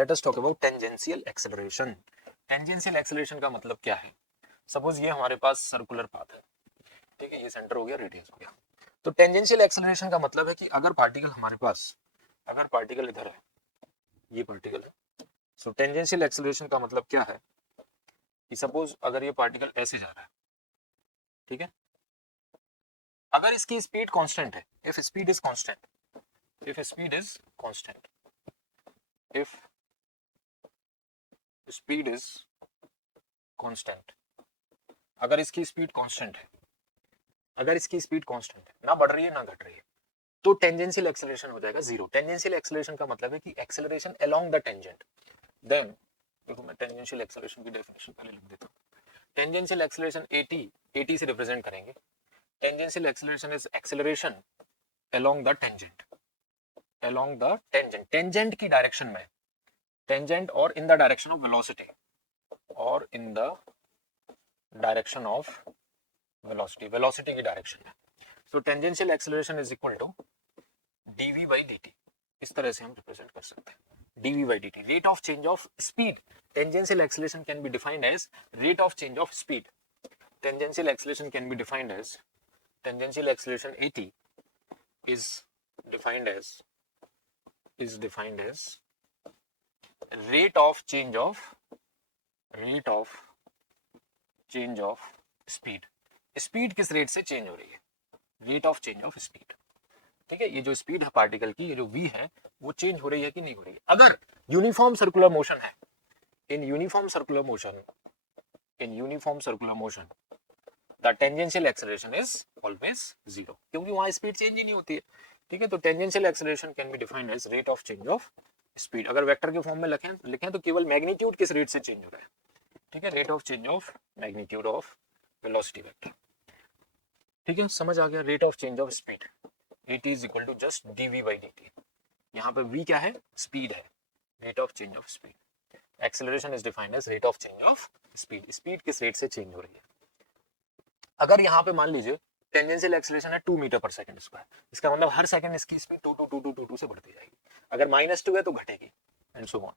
Let us talk about tangential acceleration. Tangential acceleration का मतलब क्या है? सपोज ये हमारे पास सर्कुलर पाथ है, ठीक है, ये सेंटर हो गया, रेडियस हो गया। तो टेंजेंशियल एक्सेलरेशन का मतलब है कि अगर पार्टिकल इधर है, ये पार्टिकल है, सो टेंजेंशियल एक्सेलरेशन का मतलब क्या है कि सपोज अगर ये पार्टिकल ऐसे जा रहा है, ठीक है, अगर इसकी स्पीड कांस्टेंट है, if speed is constant, if speed is constant, if speed is constant, अगर इसकी स्पीड कांस्टेंट है, अगर इसकी स्पीड कांस्टेंट है, ना बढ़ रही है ना घट रही है, तो टेंजेंशियल एक्सेलरेशन हो जाएगा जीरो। टेंजेंशियल एक्सेलरेशन का मतलब है कि acceleration along the tangent. Then देखो मैं टेंजेंशियल एक्सेलरेशन की डेफिनेशन पहले लिख देता हूं। टेंजेंशियल एक्सेलरेशन AT से रिप्रेजेंट करेंगे। Tangential acceleration is acceleration along the tangent, along the tangent, tangent की डायरेक्शन में, टेंजेंट और in the direction of velocity, और in the direction of velocity, velocity की डायरेक्शन में। So tangential acceleration is equal to dv by dt, इस तरह से हम रिप्रेजेंट कर सकते हैं। dv by dt, rate of change of speed. Tangential acceleration can be defined as rate of change of speed. Tangential acceleration can be defined as, tangential acceleration AT is defined as rate of change of speed. Speed किस rate से change हो रही है? Rate of change of speed, ठीक है। ये जो speed है पार्टिकल की, ये जो v है, वो चेंज हो रही है कि नहीं हो रही है। अगर यूनिफॉर्म सर्कुलर मोशन है, in uniform circular motion the tangential acceleration is always zero, क्योंकि वहां स्पीड चेंज ही नहीं होती है, ठीक है। तो tangential acceleration can be defined as rate of change of speed. Vector वेक्टर के फॉर्म में लिखें तो केवल मैग्नीट्यूड किस रेट से चेंज हो रहा है, ठीक है, rate of change of magnitude of velocity vector, ठीक है। समझ आ गया? Rate of change of speed AT is equal to just dv by dt. यहाँ पे v क्या है? स्पीड है, rate of change of speed. Acceleration is defined as rate of change of speed, speed किस रेट से change हो रही है। अगर यहाँ पे मान लीजिए टेंजेंशियल एक्सेलरेशन है 2 मीटर पर सेकंड स्क्वायर, इसका मतलब हर सेकंड इसकी स्पीड 2 से बढ़ती जाएगी। अगर -2 है तो घटेगी, एंड सो ऑन।